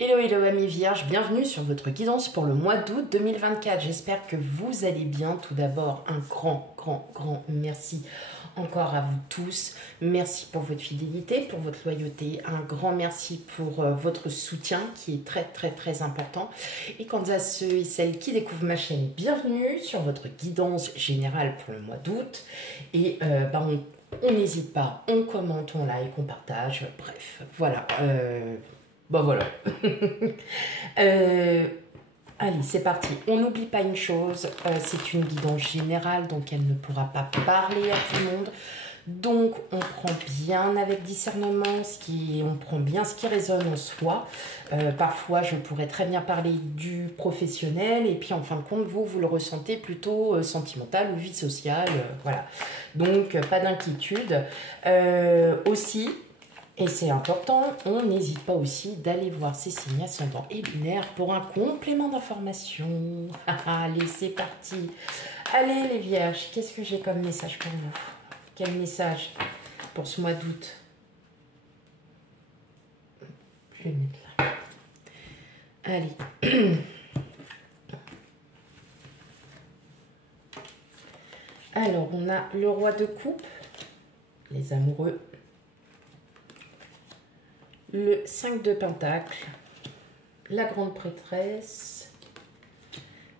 Hello, hello amis vierges, bienvenue sur votre guidance pour le mois d'août 2024. J'espère que vous allez bien. Tout d'abord, un grand merci encore à vous tous. Merci pour votre fidélité, pour votre loyauté. Un grand merci pour votre soutien qui est très important. Et quant à ceux et celles qui découvrent ma chaîne, bienvenue sur votre guidance générale pour le mois d'août. Et on n'hésite pas, on commente, on like, on partage, bref, voilà. Voilà. Allez, c'est parti. On n'oublie pas une chose, c'est une guidance générale, donc elle ne pourra pas parler à tout le monde. Donc, on prend bien avec discernement, on prend bien ce qui résonne en soi. Parfois, je pourrais très bien parler du professionnel, et puis en fin de compte, vous le ressentez plutôt sentimental ou vie sociale, voilà. Donc, pas d'inquiétude. Aussi, et c'est important, on n'hésite pas aussi d'aller voir ses signes ascendants et lunaires pour un complément d'information. Allez, c'est parti. Allez les vierges, qu'est-ce que j'ai comme message pour vous? Quel message pour ce mois d'août? Je vais le mettre là. Allez. Alors, on a le roi de coupe, les amoureux. Le 5 de Pentacle, la grande prêtresse,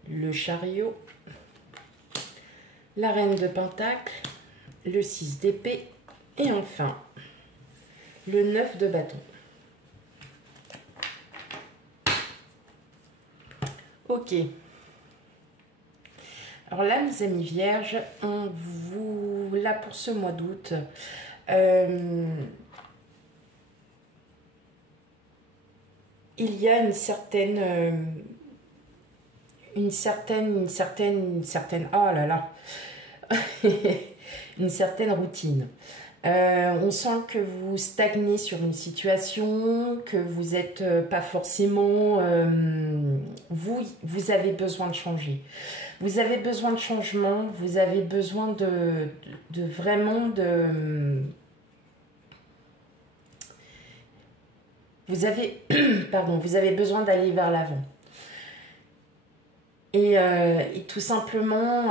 le chariot, la reine de Pentacle, le 6 d'épée et enfin le 9 de bâton. Ok. Alors là, mes amis vierges, là pour ce mois d'août, il y a une certaine, oh là là, une certaine routine. On sent que vous stagnez sur une situation, que vous n'êtes pas forcément, vous avez besoin de changer. Vous avez besoin de changement, vous avez besoin vraiment de... Vous avez, vous avez besoin d'aller vers l'avant. Et tout simplement,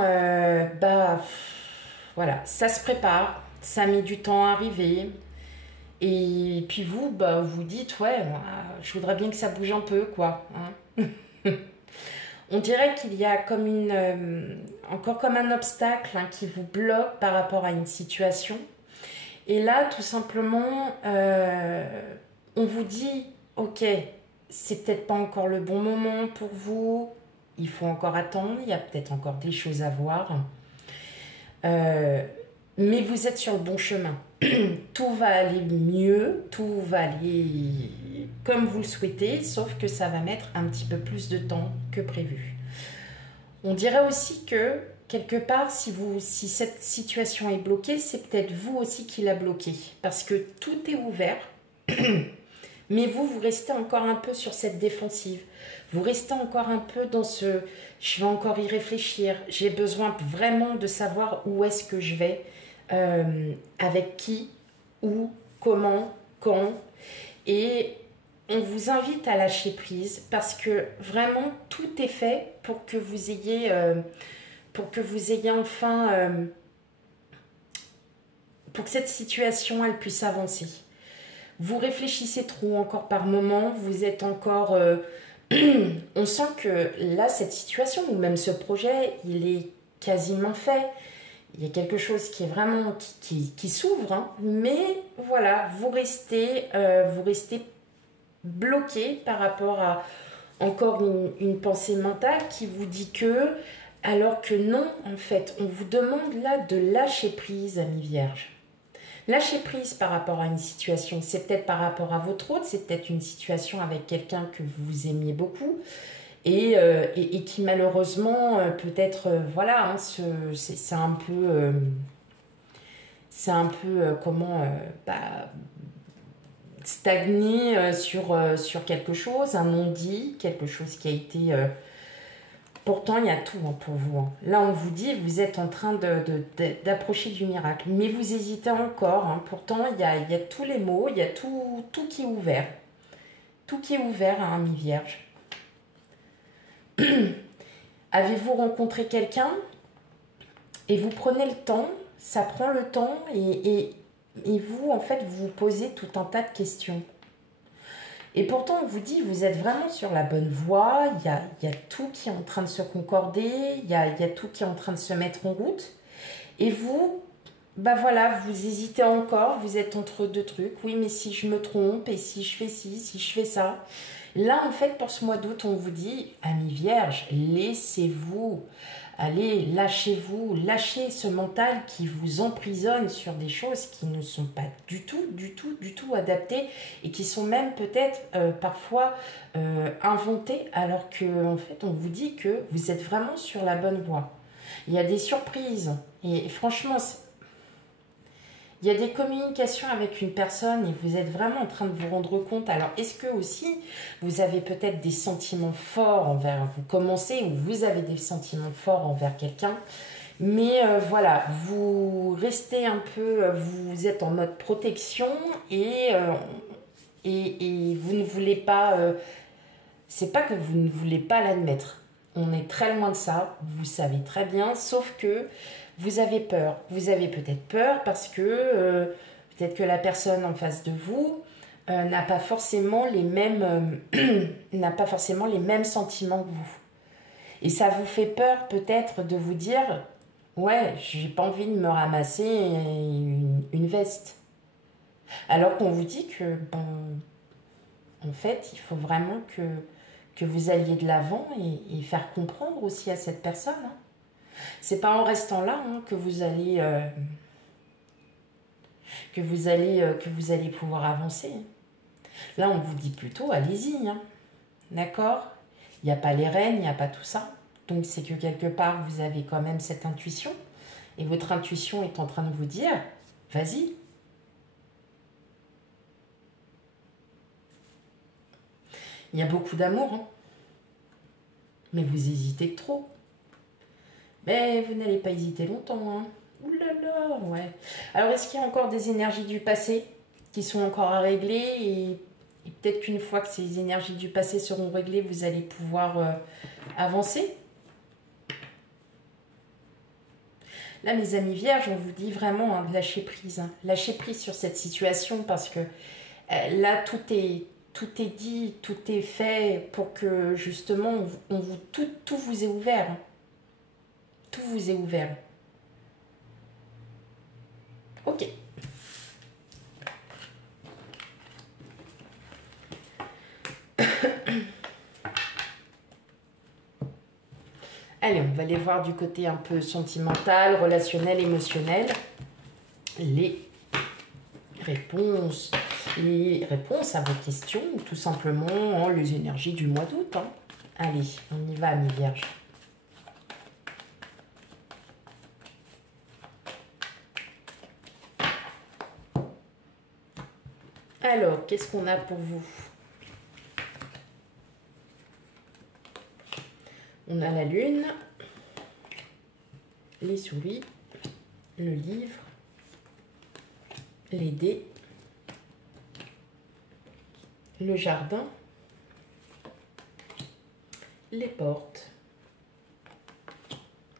voilà, ça se prépare, ça met du temps à arriver. Et puis vous, vous dites, ouais, je voudrais bien que ça bouge un peu, quoi. Hein. On dirait qu'il y a comme encore comme un obstacle qui vous bloque par rapport à une situation. Et là, tout simplement... on vous dit, ok, c'est peut-être pas encore le bon moment pour vous, il faut encore attendre, il y a peut-être encore des choses à voir. Mais vous êtes sur le bon chemin. Tout va aller mieux, tout va aller comme vous le souhaitez, sauf que ça va mettre un petit peu plus de temps que prévu. On dirait aussi que, quelque part, si cette situation est bloquée, c'est peut-être vous aussi qui l'a bloquée. Parce que tout est ouvert. Mais vous restez encore un peu sur cette défensive. Vous restez encore un peu dans ce « je vais encore y réfléchir ». J'ai besoin vraiment de savoir où est-ce que je vais, avec qui, où, comment, quand. Et on vous invite à lâcher prise parce que vraiment tout est fait pour que vous ayez enfin... pour que cette situation, elle puisse avancer. Vous réfléchissez trop encore par moment, vous êtes encore... on sent que là, cette situation, ou même ce projet, il est quasiment fait. Il y a quelque chose qui est vraiment... qui s'ouvre, hein, mais voilà, vous restez bloqué par rapport à encore une pensée mentale qui vous dit que... Alors que non, en fait, on vous demande là de lâcher prise, amis vierges. Lâcher prise par rapport à une situation, c'est peut-être par rapport à votre autre, c'est peut-être une situation avec quelqu'un que vous aimiez beaucoup et qui malheureusement peut-être, voilà, hein, c'est un peu, stagner sur quelque chose, un non-dit, quelque chose qui a été... Pourtant, il y a tout pour vous. Hein. Là, on vous dit, vous êtes en train d'approcher du miracle. Mais vous hésitez encore. Hein. Pourtant, il y a tous les mots, il y a tout qui est ouvert. tout qui est ouvert à un mi-vierge. Avez-vous rencontré quelqu'un et vous prenez le temps, ça prend le temps et vous, en fait, vous vous posez tout un tas de questions. Et pourtant, on vous dit, vous êtes vraiment sur la bonne voie, il y a tout qui est en train de se concorder, il y a tout qui est en train de se mettre en route. Et vous, bah voilà, vous hésitez encore, vous êtes entre deux trucs. Oui, mais si je me trompe, et si je fais ci, si je fais ça. Là, en fait, pour ce mois d'août, on vous dit, amis vierges, laissez-vous, allez, lâchez-vous, lâchez ce mental qui vous emprisonne sur des choses qui ne sont pas du tout adaptées et qui sont même peut-être parfois inventées alors qu'en fait, on vous dit que vous êtes vraiment sur la bonne voie. Il y a des surprises et franchement, il y a des communications avec une personne et vous êtes vraiment en train de vous rendre compte. Alors, est-ce que aussi, vous avez peut-être des sentiments forts envers, vous commencez ou vous avez des sentiments forts envers quelqu'un, mais voilà, vous restez un peu, vous êtes en mode protection et vous ne voulez pas, c'est pas que vous ne voulez pas l'admettre. On est très loin de ça, vous savez très bien, sauf que vous avez peur. Vous avez peut-être peur parce que peut-être que la personne en face de vous n'a pas forcément les mêmes n'a pas forcément les mêmes sentiments que vous. Et ça vous fait peur peut-être de vous dire ouais, j'ai pas envie de me ramasser une veste. Alors qu'on vous dit que en fait, il faut vraiment que vous alliez de l'avant et faire comprendre aussi à cette personne. Hein. C'est pas en restant là hein, que vous allez pouvoir avancer. Là, on vous dit plutôt, allez-y. Hein. D'accord? Il n'y a pas les rênes, il n'y a pas tout ça. Donc, c'est que quelque part, vous avez quand même cette intuition. Et votre intuition est en train de vous dire, vas-y. Il y a beaucoup d'amour. Hein. Mais vous hésitez trop. Mais vous n'allez pas hésiter longtemps. Hein. Ouh là là, ouais. Alors, est-ce qu'il y a encore des énergies du passé qui sont encore à régler et peut-être qu'une fois que ces énergies du passé seront réglées, vous allez pouvoir avancer. Là, mes amis vierges, on vous dit vraiment hein, de lâcher prise. Hein. Lâcher prise sur cette situation parce que là, tout est dit, tout est fait pour que justement, tout vous est ouvert. Hein. Tout vous est ouvert. Ok. Allez, on va aller voir du côté un peu sentimental, relationnel, émotionnel. Les réponses à vos questions, tout simplement hein, les énergies du mois d'août. Hein. Allez, on y va, mes vierges. Alors, qu'est-ce qu'on a pour vous? On a la lune, les souris, le livre, les dés, le jardin, les portes,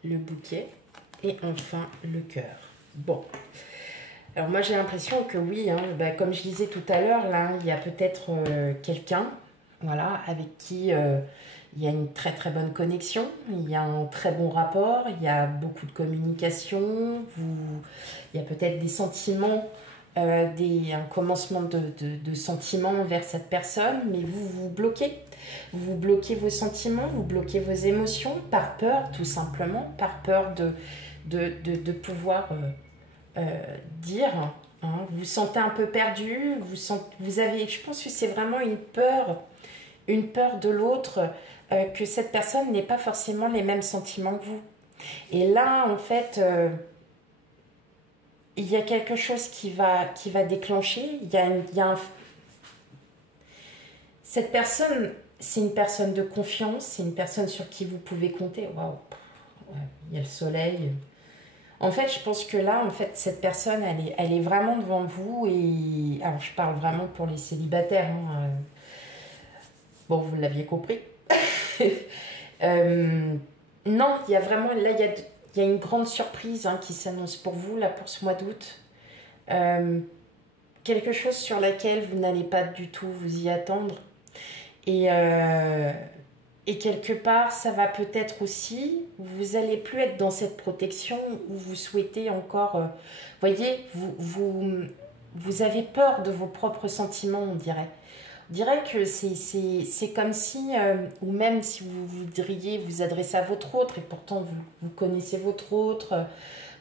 le bouquet et enfin le cœur. Bon. Alors moi j'ai l'impression que oui, hein, bah, comme je disais tout à l'heure, là, il y a peut-être quelqu'un voilà, avec qui il y a une très très bonne connexion, il y a un très bon rapport, il y a beaucoup de communication, il y a peut-être des sentiments, un commencement de sentiments envers cette personne, mais vous vous bloquez. Vous bloquez vos sentiments, vous bloquez vos émotions par peur, tout simplement, par peur de pouvoir dire. Hein, vous vous sentez un peu perdu, vous avez, je pense que c'est vraiment une peur de l'autre, que cette personne n'ait pas forcément les mêmes sentiments que vous. Et là, en fait, il y a quelque chose qui va déclencher. Cette personne, c'est une personne de confiance, c'est une personne sur qui vous pouvez compter. Waouh, ouais, il y a le soleil. En fait, je pense que là, en fait, cette personne, elle est vraiment devant vous. Et alors, je parle vraiment pour les célibataires. Hein, Bon, vous l'aviez compris. Non, il y a vraiment, là, il y a une grande surprise hein, qui s'annonce pour vous, là, pour ce mois d'août. Quelque chose sur laquelle vous n'allez pas du tout vous y attendre. Et quelque part, ça va peut-être aussi, vous n'allez plus être dans cette protection où vous souhaitez encore... voyez, vous avez peur de vos propres sentiments, on dirait. On dirait que c'est comme si, ou même si vous voudriez vous adresser à votre autre, et pourtant vous connaissez votre autre,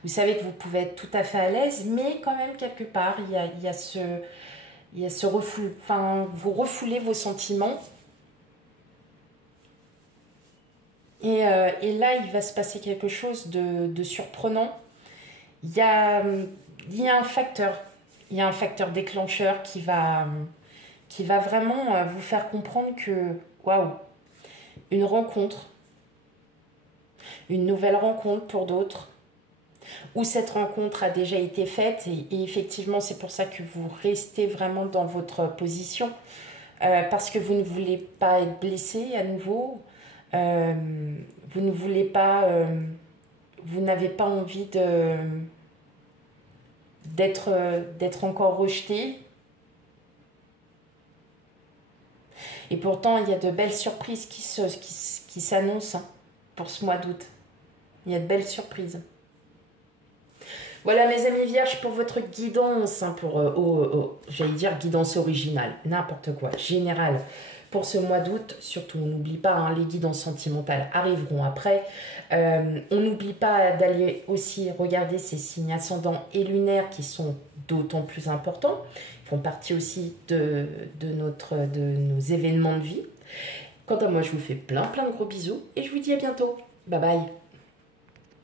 vous savez que vous pouvez être tout à fait à l'aise, mais quand même quelque part, il y a ce refou, enfin, vous refoulez vos sentiments. Et là, il va se passer quelque chose de surprenant. Il y a un facteur, il y a un facteur déclencheur qui va vraiment vous faire comprendre que, waouh, une rencontre, une nouvelle rencontre pour d'autres, où cette rencontre a déjà été faite, et effectivement, c'est pour ça que vous restez vraiment dans votre position, parce que vous ne voulez pas être blessé à nouveau, vous ne voulez pas, vous n'avez pas envie d'être encore rejeté. Et pourtant, il y a de belles surprises qui s'annoncent hein, pour ce mois d'août. Il y a de belles surprises. Voilà mes amis vierges pour votre guidance, hein, j'allais dire guidance originale, n'importe quoi, générale. Pour ce mois d'août, surtout on n'oublie pas, hein, les guidances sentimentales arriveront après. On n'oublie pas d'aller aussi regarder ces signes ascendants et lunaires qui sont d'autant plus importants. Ils font partie aussi de nos événements de vie. Quant à moi, je vous fais plein de gros bisous et je vous dis à bientôt. Bye bye.